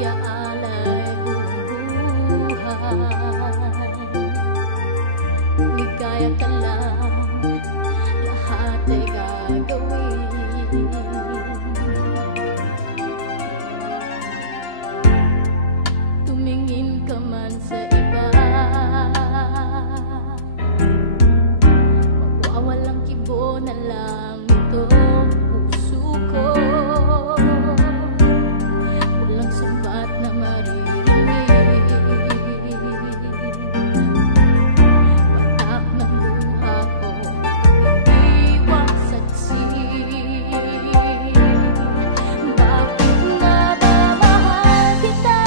iaalay buong buhay. Ligaya ka lang, lahat ay gagawin. Tumingin ka man sa iba, magwawalang kibo na lang itong puso ko. Walang sumbat na maririnig, patak ng luha ko, iniwang saksi. Bakit nga ba mahal kita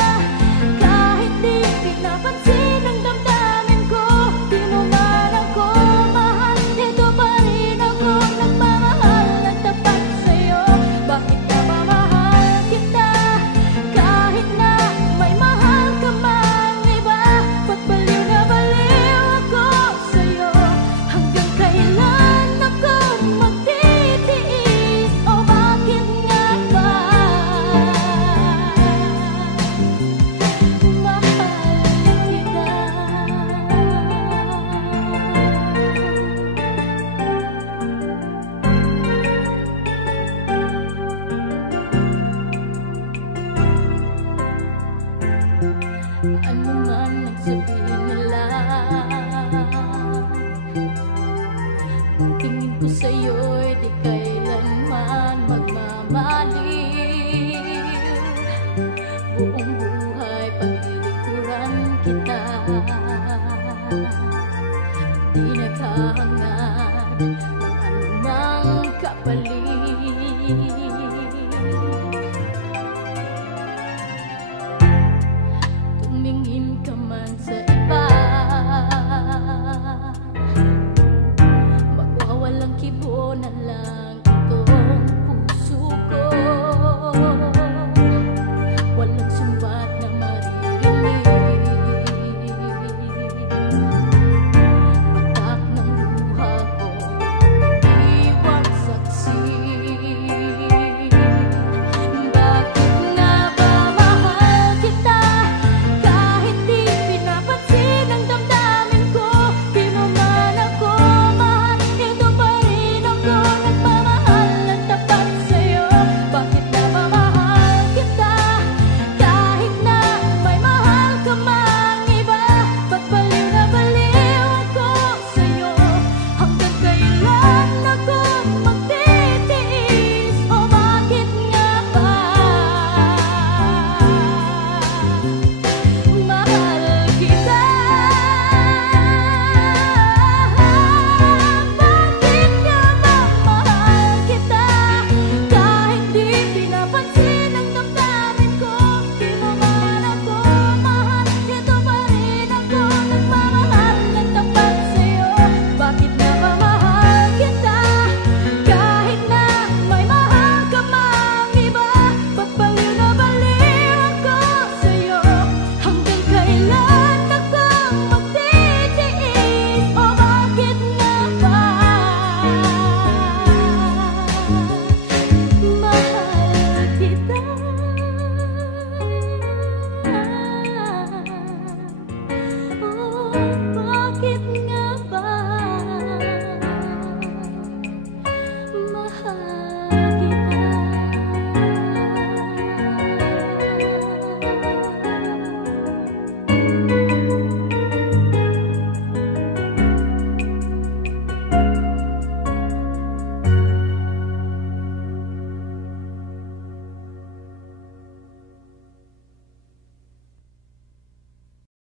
kahit di pinapansin ang damdamin ko? Di mo man ako mahal, dito pa rin ako nagmamahal at tapat sa'yo. Bakit nga ba mahal kita kahit na may mahal ka mang iba? Ba't baliw na baliw ako sa'yo? Hanggang kailan ako magtitiis? O bakit nga ba mahal kita? Ano man nagsabihin nila, ang tingin ko sa'yo'y di kailanman magmamaliw. Buong buhay paglilingkuran kita, di naghahangad ng anumang kapalit. Tumingin ka man sa iba, magwawalang kibo na lang itong puso ko.